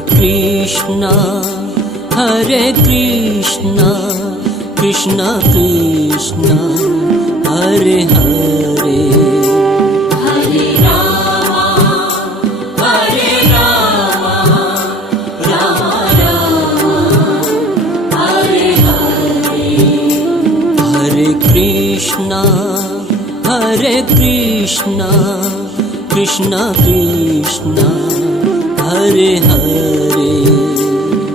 Krishna Krishna Krishna Hare Hare Hare Rama Rama Rama Hare Hare Hare Krishna Krishna Krishna Hare Hare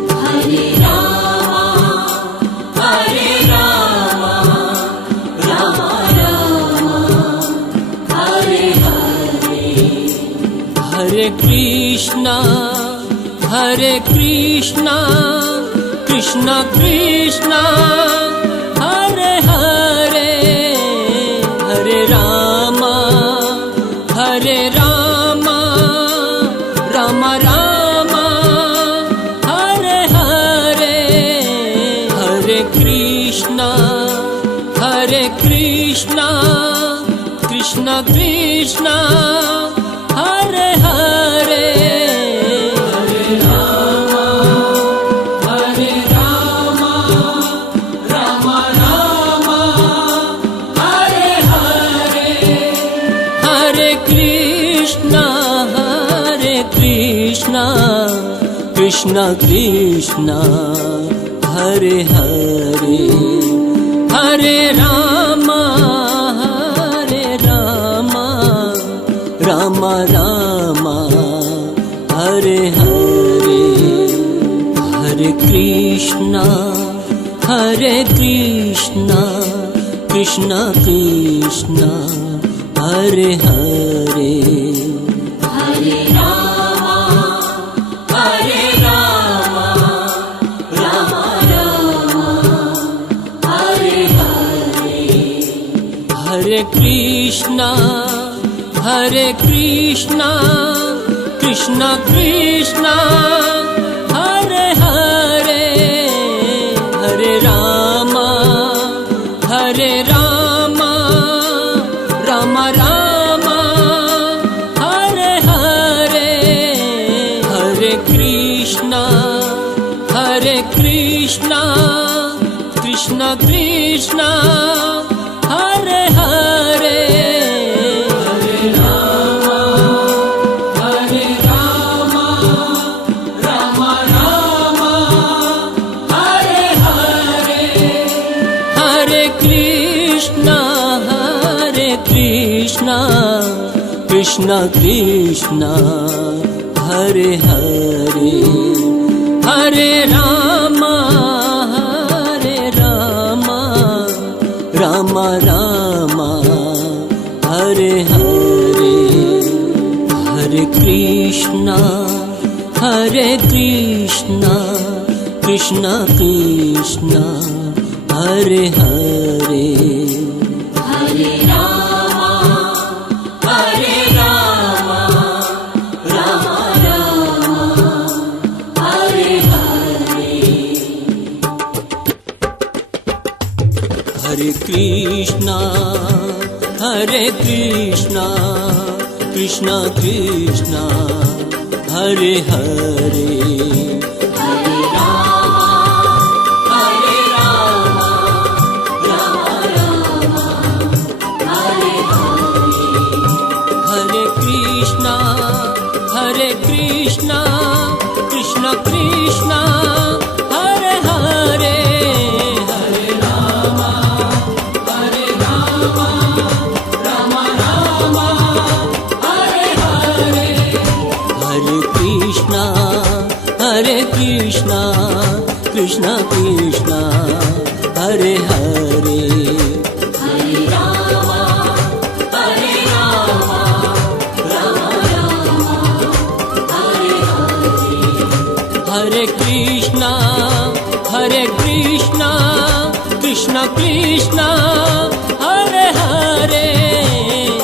Hare Rama Rama Rama Hare Hare Hare Krishna Krishna Krishna Hare Hare Hare Rama Rama Rama Hare Hare Hare Krishna Krishna Krishna Hare Hare Hare Rama Rama Rama Hare Hare Hare Krishna Krishna Krishna Hare Hare Hare Rama Rama Rama Hare Hare Hare Krishna Krishna Krishna Hare Hare Hare Rama Rama Rama Hare Hare Hare Krishna Krishna Krishna Hare Hare Hare Rama Rama Rama Hare Hare Hare Krishna Krishna Krishna Hare Hare Hare Rama Rama Rama Hare Hare Hare Krishna Krishna Krishna Hare Hare Hare Rama Rama Rama Hare Hare Hare Krishna Krishna Krishna Hare Hare Hare Rama Rama Rama Hare Hare Hare Krishna Krishna Krishna Hare Hare Hare Rama Rama Rama Hare Hare Hare Krishna Krishna Krishna Hare Hare Hare Rama Rama Rama Hare Hare Hare Krishna Krishna Krishna Hare Hare Hare Rama Rama Rama Hare Hare Hare Krishna Krishna Krishna Hare Hare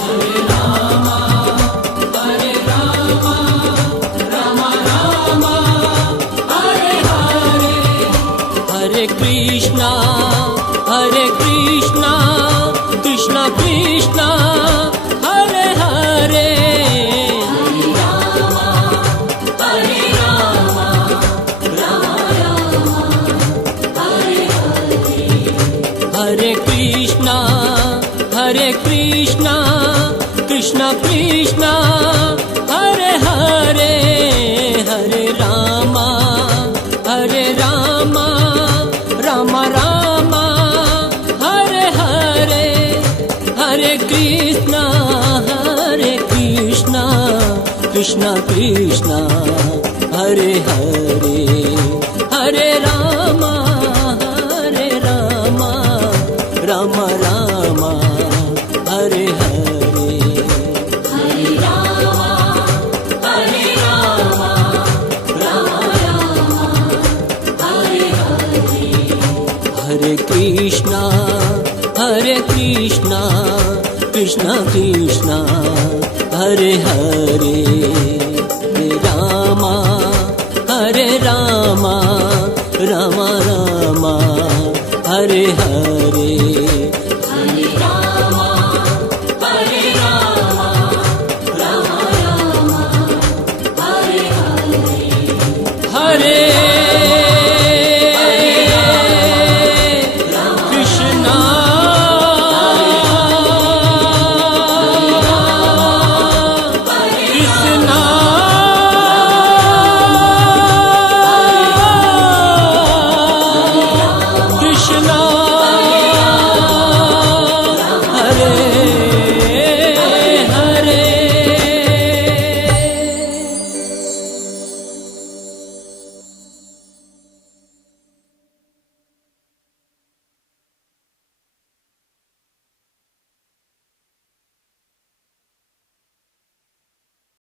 Hare Rama Rama Rama Hare Hare Hare Krishna Krishna Krishna Hare Hare Hare Rama Krishna Krishna Krishna Hare Hare Hare Rama Rama Rama Hare Hare Hare Krishna Krishna Krishna Hare Hare Hare Rama Rama Rama Hare Hare Hare Rama Rama Rama Hare Hare Hare Krishna Krishna Krishna Hare Hare Hare Rama Rama Rama Hare Hare